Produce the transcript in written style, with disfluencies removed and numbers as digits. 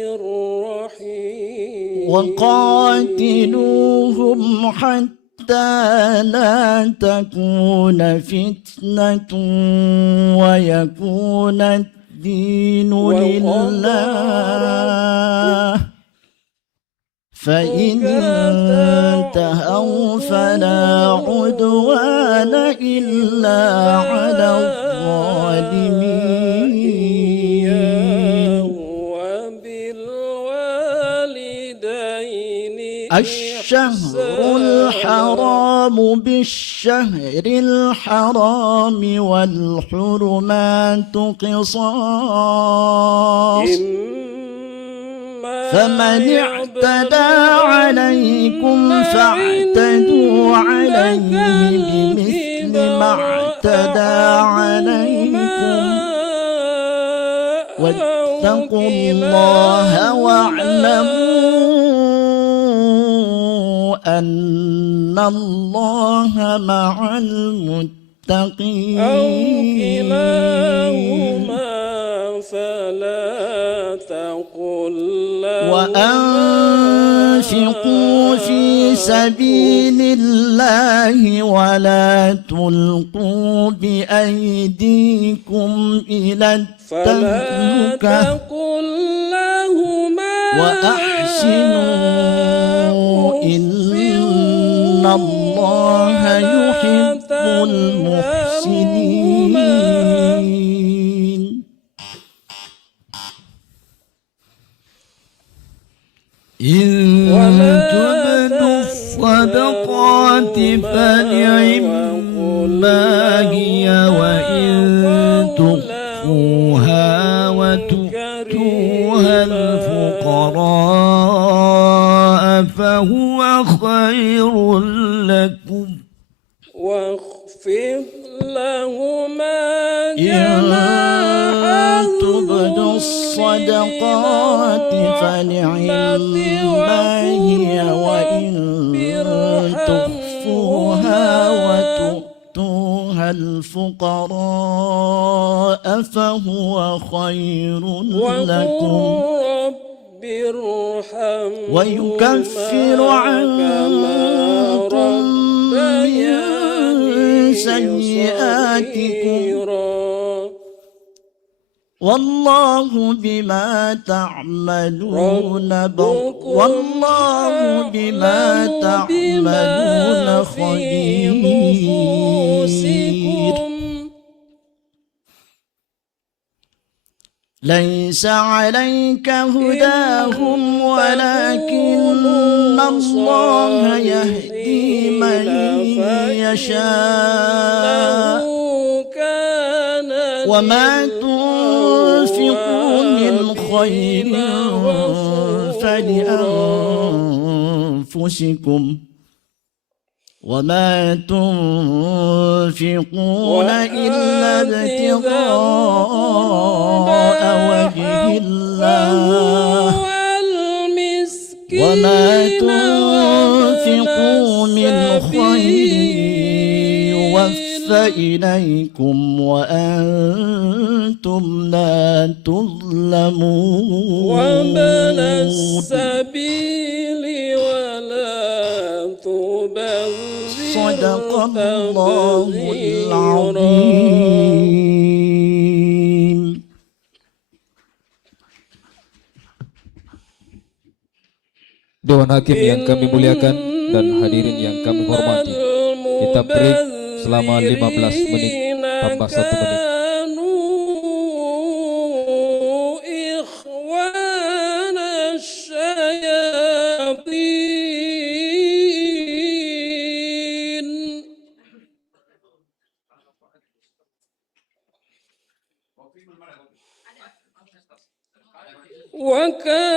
الرحيم وقاتلوهم حتى لا تكون فتنة ويكون الدين لله فإن انتهوا فلا عدوان إلا على الظالمين الشهر الحرام بالشهر الحرام والحرمات قصاص فمن اعتدى عليكم فاعتدوا عليه بمثل ما اعتدى عليكم واتقوا الله واعلموا أن الله مع المتقين أو كلاهما فلا تقل وأنفقوا في سبيل الله ولا تلقوا بأيديكم إلى التهلكة وأحسنوا إن الله يحب المحسنين إن تبدوا الصدقات فنعما هي وإن تخفوها وتؤتوها الفقراء فهو خير لكم واخفض لهما إن تبدوا الصدقات فنعما هي وإن تخفوها وتؤتوها الفقراء فهو خير لكم ويكفر عنكم من سيئاتكم والله بما تعملون خبير ليس عليك هداهم ولكن الله يهدي من يشاء وما تنفقوا من خير فلأنفسكم وما تنفقون إلا ابتغاء وجه الله وما تنفقوا من خير يوفى إليكم وأنتم لا تظلمون وابن السبيل ولا تبذر صدق الله العظيم. Dewan Hakim yang kami muliakan dan hadirin yang kami hormati, kita break selama 15 menit tambah 1 menit.